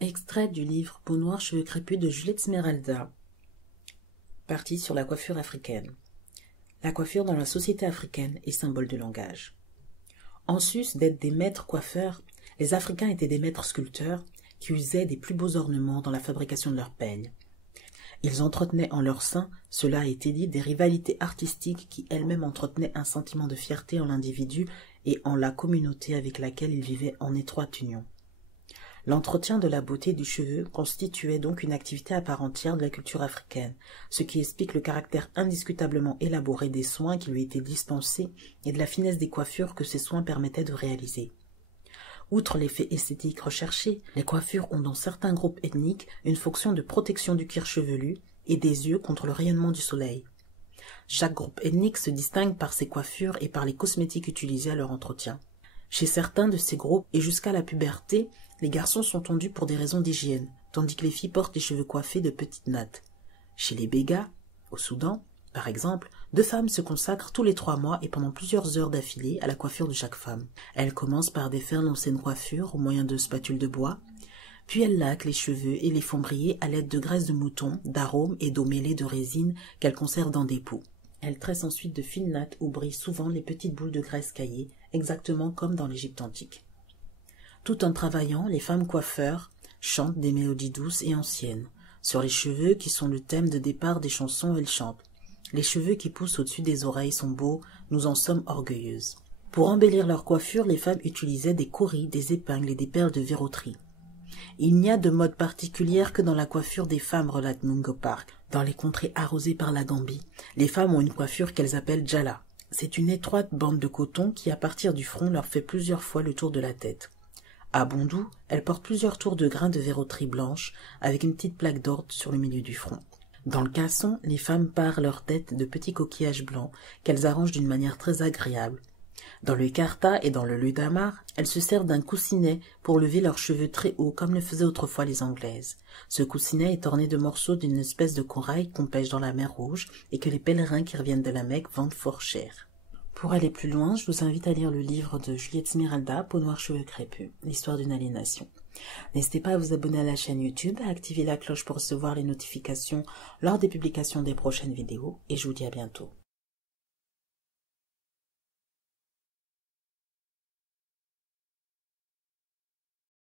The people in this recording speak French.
Extrait du livre Peau noire, cheveux crépus de Juliette Smeralda. Partie sur la coiffure africaine. La coiffure dans la société africaine est symbole de langage. En sus d'être des maîtres coiffeurs, les Africains étaient des maîtres sculpteurs qui usaient des plus beaux ornements dans la fabrication de leurs peignes. Ils entretenaient en leur sein, cela a été dit, des rivalités artistiques qui elles-mêmes entretenaient un sentiment de fierté en l'individu et en la communauté avec laquelle ils vivaient en étroite union. L'entretien de la beauté du cheveu constituait donc une activité à part entière de la culture africaine, ce qui explique le caractère indiscutablement élaboré des soins qui lui étaient dispensés et de la finesse des coiffures que ces soins permettaient de réaliser. Outre l'effet esthétique recherché, les coiffures ont dans certains groupes ethniques une fonction de protection du cuir chevelu et des yeux contre le rayonnement du soleil. Chaque groupe ethnique se distingue par ses coiffures et par les cosmétiques utilisés à leur entretien. Chez certains de ces groupes et jusqu'à la puberté, les garçons sont tondus pour des raisons d'hygiène, tandis que les filles portent des cheveux coiffés de petites nattes. Chez les Bégas, au Soudan, par exemple, 2 femmes se consacrent tous les 3 mois et pendant plusieurs heures d'affilée à la coiffure de chaque femme. Elles commencent par défaire l'ancienne coiffure au moyen de spatules de bois, puis elles laquent les cheveux et les font briller à l'aide de graisse de mouton, d'arômes et d'eau mêlée de résine qu'elles conservent dans des pots. Elles tressent ensuite de fines nattes où brillent souvent les petites boules de graisse caillées, exactement comme dans l'Égypte antique. Tout en travaillant, les femmes coiffeurs chantent des mélodies douces et anciennes. Sur les cheveux qui sont le thème de départ des chansons, elles chantent. Les cheveux qui poussent au-dessus des oreilles sont beaux, nous en sommes orgueilleuses. Pour embellir leur coiffure, les femmes utilisaient des cauris, des épingles et des perles de verroterie. Il n'y a de mode particulière que dans la coiffure des femmes, relate Mungo Park. Dans les contrées arrosées par la Gambie, les femmes ont une coiffure qu'elles appellent djalla. C'est une étroite bande de coton qui, à partir du front, leur fait plusieurs fois le tour de la tête. À Bondou, elles portent plusieurs tours de grains de verroterie blanche avec une petite plaque d'or sur le milieu du front. Dans le casson, les femmes parent leur tête de petits coquillages blancs qu'elles arrangent d'une manière très agréable. Dans le Karta et dans le Ludamar, elles se servent d'un coussinet pour lever leurs cheveux très haut comme le faisaient autrefois les Anglaises. Ce coussinet est orné de morceaux d'une espèce de corail qu'on pêche dans la mer Rouge et que les pèlerins qui reviennent de la Mecque vendent fort cher. Pour aller plus loin, je vous invite à lire le livre de Juliette Smeralda, Peau noire, cheveux crépus, l'histoire d'une aliénation. N'hésitez pas à vous abonner à la chaîne YouTube, à activer la cloche pour recevoir les notifications lors des publications des prochaines vidéos, et je vous dis à bientôt.